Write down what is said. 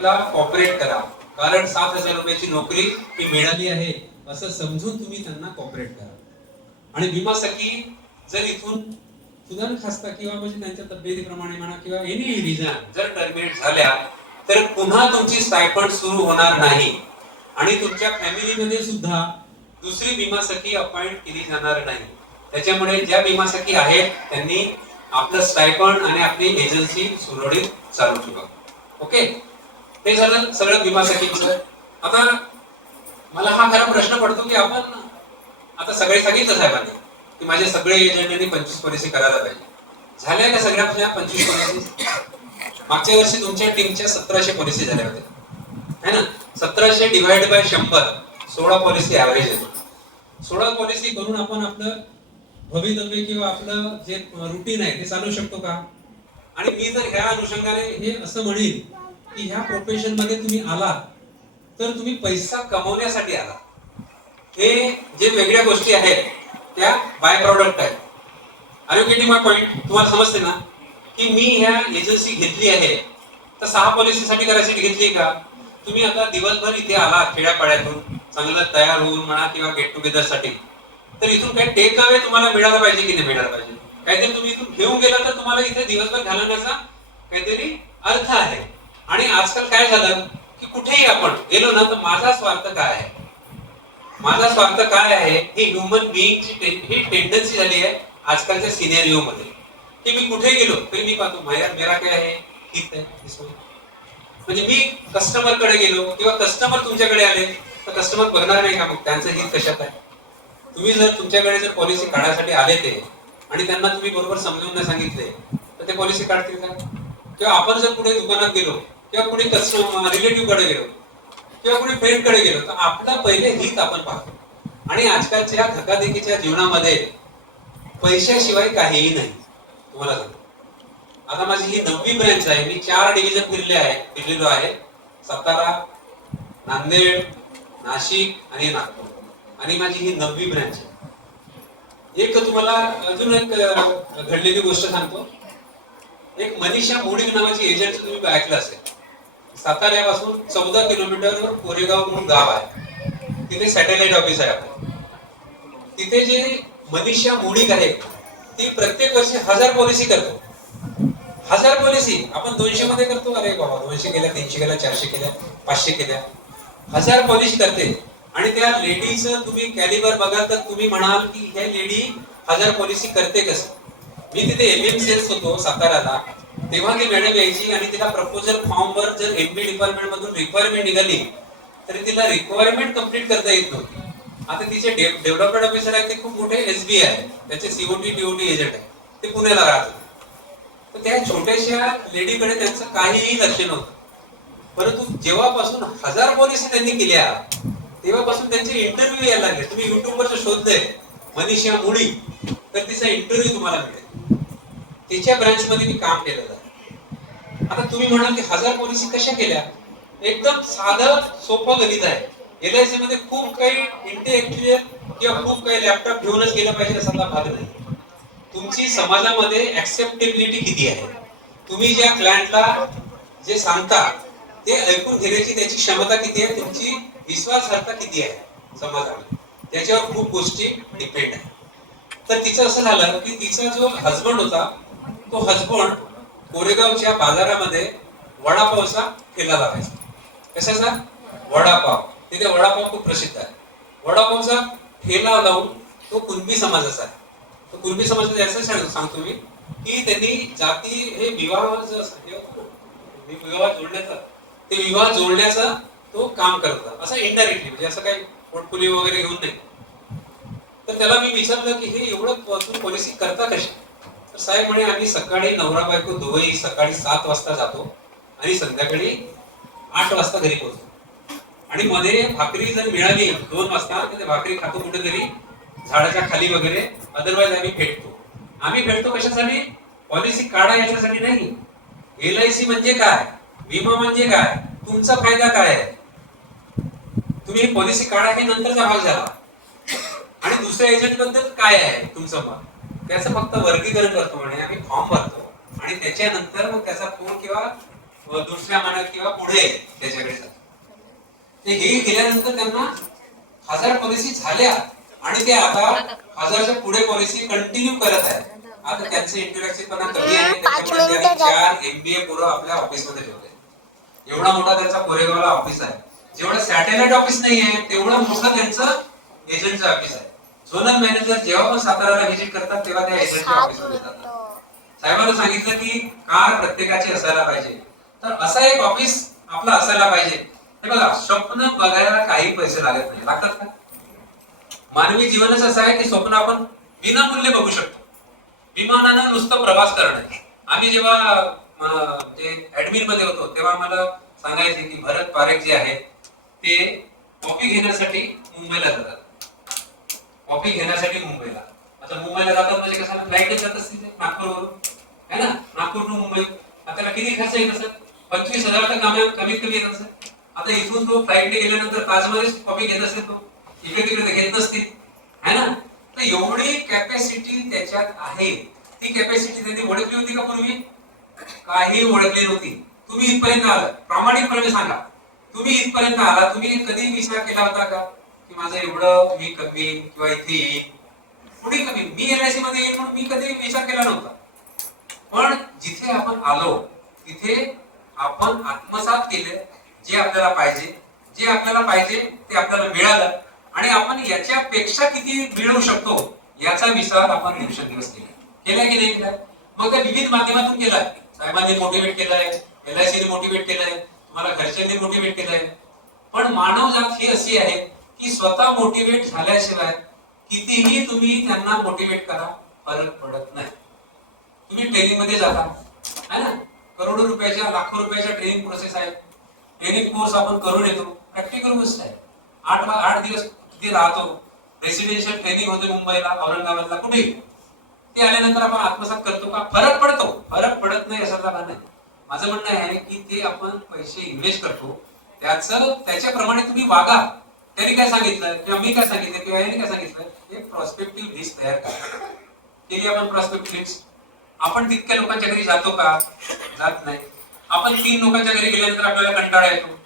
त्याला कॉपरेट करा, कारण 7,000 रुपयाची नोकरी ही मिळाली आहे असं समजून तुम्ही त्यांना कॉपरेट करा. आणि विमा सखी जर इथून सुधारण खासता किंवा म्हणजे त्यांच्या तब्येतीप्रमाणे म्हणा किंवा एनी रिझन जर टर्मिनेट झाल्या तर पुन्हा तुमची स्टायपंड सुरू होणार नाही आणि तुमच्या फॅमिलीमध्ये सुद्धा दुसरी विमा सखी अपॉइंट केली जाणार नाही. त्याच्यामुळे ज्या विमा सखी आहेत त्यांनी आपलं स्टायपंड आणि आपली एजन्सी सुरळीत चालू ठेवा. ओके, हे झालं सगळं विमा सखीचं. आता मला हा खरा प्रश्न पडतो की आपण आता सगळे सांगितलं साहेबांनी की माझे सगळे एजंटांनी 25 पॉलिसी करायला पाहिजे. झाल्या का सगळ्या 25 पॉलिसी? मागच्या वर्षी तुमच्या टीमच्या 1700 पॉलिसी झाल्या होत्या है ना. 1700 डिवाइड बाय 100, 16 पॉलिसी ऍव्हरेज येतो. 16 पॉलिसी करून आपण आपलं भवितव्य किंवा आपलं जे रुटीन आहे ते चालू शकतो का? आणि मी जर ह्या अनुषंगाने हे असं म्हणेन की ह्या प्रोफेशन मध्ये तुम्ही आलात तर तुम्ही पैसा कमवण्यासाठी आला. हे जे वेगळ्या गोष्टी आहेत त्या बाय प्रॉडक्ट आहेत. Are you getting my point? तुम्हाला समजते ना की मी ह्या एजन्सी घेतली आहे तर 6 पॉलिसीसाठी करायसाठी घेतली का? तुम्ही आता दिवसभर इथे आला खेड्यापाड्यातून चांगलं तयार होऊन म्हणा किंवा गेट टुगेदर साठी, तर इथून काही टेक अवे तुम्हाला मिळाला पाहिजे की नाही मिळाला पाहिजे? काहीतरी तुम्ही इथून घेऊन गेला तर तुम्हाला इथे दिवसभर घालवण्याचा काहीतरी अर्थ आहे. आणि आजकाल काय झालं की कुठेही आपण गेलो ना तर माझा स्वार्थ काय आहे, माझा स्वार्थ काय आहे ही ह्युमन बिईंगची ही टेंडन्सी झाली आहे आजकालच्या सिनेरिओ मध्ये. की मी कुठे गेलो तरी मी पाहतो मेरा काय आहे हित आहे. म्हणजे मी कस्टमर कडे गेलो किंवा कस्टमर तुमच्याकडे आले तर कस्टमर बघणार नाही का मग त्यांचं हित कशात आहे? तुम्ही जर तुमच्याकडे जर पॉलिसी काढायसाठी आले ते आणि त्यांना तुम्ही बरोबर समजून नाही सांगितले तर ते पॉलिसी काढतील का? किंवा आपण जर कुठे दुकानात गेलो किंवा कुठे कस्टमर रिलेटिव्ह कडे गेलो किंवा कुठे फ्रेंड कडे गेलो तर आपलं पहिले हित आपण पाहतो. आणि आजकालच्या धकाधकीच्या जीवनामध्ये पैशाशिवाय काहीही नाही. तुम्हाला सांगतो आता माझी ही 9वी ब्रँच आहे. मी 4 डिव्हिजन फिरलेलो आहे. सातारा, नांदेड, नाशिक आणि नागपूर, आणि माझी ही 9वी ब्रँच आहे. एक तुम्हाला अजून एक घडलेली गोष्ट सांगतो. एक मनीषा मोडिक नावाची एजंट तुम्ही ऐकलं असेल. साताऱ्यापासून 14 किलोमीटरवर कोरेगाव म्हणून गाव आहे, तिथे सॅटेलाइट ऑफिस आहे आपलं. तिथे जे मनीषा मोडिक आहे ती प्रत्येक वर्षी 1000 पॉलिसी करतो. 1000 पॉलिसी आपण 200 मध्ये करतो. अरे बाबा 200 केल्या, 300 केल्या, 400 केल्या, 500 केल्या, 1000 पॉलिसी करते. आणि त्या लेडीचं तुम्ही कॅलिबर बघाल तर तुम्ही म्हणाल की हे लेडी 1000 पॉलिसी करते कसं? मी तिथे एमएम सेल्स होतो साताऱ्याला, तेव्हा ती मॅडम यायची आणि तिला प्रपोजल फॉर्मवर जर एमबी डिपार्टमेंट मधून रिक्वायरमेंट निघाली तरी तिला रिक्वायरमेंट कंप्लीट करता येत नव्हती. आता तिचे डेव्हलपमेंट ऑफिसर आहे ते खूप मोठे एसबीआय आहे, त्याचे सीओटी टीओटी एजंट आहे, ते पुण्याला राहतात. तर त्या छोट्याशा लेडीकडे त्यांचं काहीही लक्ष नव्हतं. परंतु जेव्हापासून 1000 पॉलिसी त्यांनी केल्या तेव्हापासून त्यांचे इंटरव्ह्यू यायला लागले. तुम्ही युट्यूबवर शोधले मनीषा मोडी तर तिचा इंटरव्ह्यू तुम्हाला मिळेल. तिच्या ब्रांच मध्ये मी काम केलेलं आहे. आता तुम्ही म्हणाल की 1000 पॉलिसी कशा केल्या? एकदम साधं सोपं गणित आहे. एलआयसी मध्ये खूप काही इंटेलेक्च्युअल किंवा खूप काही लॅपटॉप घेऊनच गेलं पाहिजे असा भाग नाही. तुमची समाजामध्ये ऍक्सेप्टेबिलिटी किती आहे, तुम्ही ज्या क्लायंटला जे सांगता ते ऐकून घेण्याची त्याची क्षमता किती आहे, तुमची विश्वासार्हता किती आहे समाजामध्ये, त्याच्यावर खूप गोष्टी डिपेंड आहे. तर तिचं असं झालं की तिचा जो हजबंड होता तो हजबंड कोरेगावच्या बाजारामध्ये वडापावचा ठेला लावायचा. कशाचा? वडापाव. तिथे वडापाव खूप प्रसिद्ध आहे. वडापावचा ठेला लावून तो कुणबी समाजाचा आहे. तो कुणबी समाजाचा याचं सांगतो मी की त्यांनी जाती हे विवाह जोडण्याचा ते विवाह जोडण्याचा तो काम करतात असं इनडायरेक्टली, म्हणजे असं काही पोर्टफोलिओ वगैरे घेऊन नाही. तर त्याला मी विचारलं की हे एवढं तुम्ही पॉलिसी करता कशी? तर साहेब म्हणे आम्ही सकाळी नवरा बायको दोघेही सकाळी 7 वाजता जातो आणि संध्याकाळी 8 वाजता घरी पोहोचतो. आणि मध्ये भाकरी जर मिळाली 2 वाजता तर भाकरी खातो कुठेतरी झाडाच्या खाली वगैरे, अदरवाईज आम्ही फेडतो. आम्ही फेडतो कशासाठी? पॉलिसी काढा याच्यासाठी नाही. एलआयसी म्हणजे काय, विमा म्हणजे काय, तुमचा फायदा काय आहे, तुम्ही ही पॉलिसी काढा हे नंतरचा भाग झाला. आणि दुसऱ्या एजंट बद्दल काय आहे तुमचं मत, त्याचं फक्त वर्गीकरण करतो म्हणे आम्ही, फॉर्म भरतो आणि त्याच्यानंतर मग त्याचा फोन किंवा दुसऱ्या मानात किंवा पुढे त्याच्याकडे जातात. ते हे केल्यानंतर त्यांना 1000 पॉलिसी झाल्या आणि ते आता 1000च्या पुढे पॉलिसी कंटिन्यू करत आहेत. आता त्यांचं इंटरॅक्शनपणा कमी आहे, त्याच्यामुळे त्यांनी 4 MBA पोरं आपल्या ऑफिसमध्ये ठेवले. एवढा मोठा त्यांचा कोरेगावला ऑफिस आहे. जेवढं सॅटेलाइट ऑफिस नाही आहे तेवढं मोठं त्यांचं एजंटचं ऑफिस आहे. झोनल मॅनेजर जेव्हा पण साताराला व्हिजिट करतात तेव्हा त्या एजंटच्या ऑफिसमध्ये जातात. साहेबांना सांगितलं की कार प्रत्येकाची असायला पाहिजे, तर असं एक ऑफिस आपलं असायला पाहिजे. हे बघा, स्वप्न बघायला काही पैसे लागत नाही. लागतात का? मानवी जीवनच असं आहे की स्वप्न आपण विनामूल्य बघू शकतो. विमानानं नुसतं प्रवास करणं. आम्ही जेव्हा ते ऍडमिन मध्ये होतो तेव्हा आम्हाला सांगायचे की भरत पारेख जे आहे ते कॉफी घेण्यासाठी मुंबईला जातात. कॉफी घेण्यासाठी मुंबईला. आता मुंबईला जातात म्हणजे कसं, फ्लाईट जात असतील नागपूरवरून, है ना, नागपूर टू मुंबई. त्याला किती खर्च येत असत? 25,000 तर कमीत कमी येत असत. आता इथून तो फ्लाईटने गेल्यानंतर ताजमध्येच कॉफी घेत असेल, तो इकडे तिकडे घेत नसतील, है ना. तर एवढी कॅपॅसिटी त्याच्यात आहे. ती कॅपॅसिटी त्यांनी ओळखली होती का पूर्वी? काही ओळखली नव्हती. तुम्ही इथपर्यंत आलात, प्रामाणिकपणे सांगा, तुम्ही इथपर्यंत आला, तुम्ही कधी विचार केला होता का की माझं एवढं मी कमी किंवा इथे येईल, पुढे कमी, मी LIC मध्ये येईल म्हणून मी कधी विचार केला नव्हता. पण जिथे आपण आलो तिथे आपण आत्मसात केले जे आपल्याला पाहिजे. जे आपल्याला पाहिजे ते आपल्याला मिळालं आणि आपण याच्यापेक्षा किती मिळवू शकतो याचा विचार आपण दिवसेंदिवस केला की नाही केला? मग त्या विविध माध्यमातून केलाय. साहेबांनी मोटिवेट केलंय, LIC ने मोटिवेट केलंय, तुम्हाला घरच्यांनी मोटिवेट केलंय. पण मानवजात ही अशी आहे की स्वतः मोटिवेट झाल्याशिवाय कितीही तुम्ही त्यांना मोटिवेट करा, फरक पडत नाही. तुम्ही ट्रेनिंग मध्ये जाता, है ना, करोडो रुपयाच्या, लाखो रुपयाच्या ट्रेनिंग प्रोसेस आहे. ट्रेनिंग कोर्स आपण करून येतो, प्रॅक्टिकल गोष्ट आहे. 8 दिवस तिथे राहतो. रेसिडेन्शियल ट्रेनिंग होते मुंबईला, औरंगाबादला, कुठे. ते आल्यानंतर आपण आत्मसात करतो का? फरक पडतो. फरक पडत नाही असं का नाही. माझं म्हणणं आहे की ते आपण पैसे इन्व्हेस्ट करतो, त्याच्याप्रमाणे तुम्ही वागा. त्यांनी काय सांगितलं किंवा मी काय सांगितलं किंवा यांनी काय सांगितलं, एक प्रॉस्पेक्टिव्ह लिस्ट तयार करा. केली आपण प्रॉस्पेक्टिव्ह लिस्ट. आपण तितक्या लोकांच्या घरी जातो का? जात नाही. आपण 3 लोकांच्या घरी गेल्यानंतर आपल्याला कंटाळा येतो.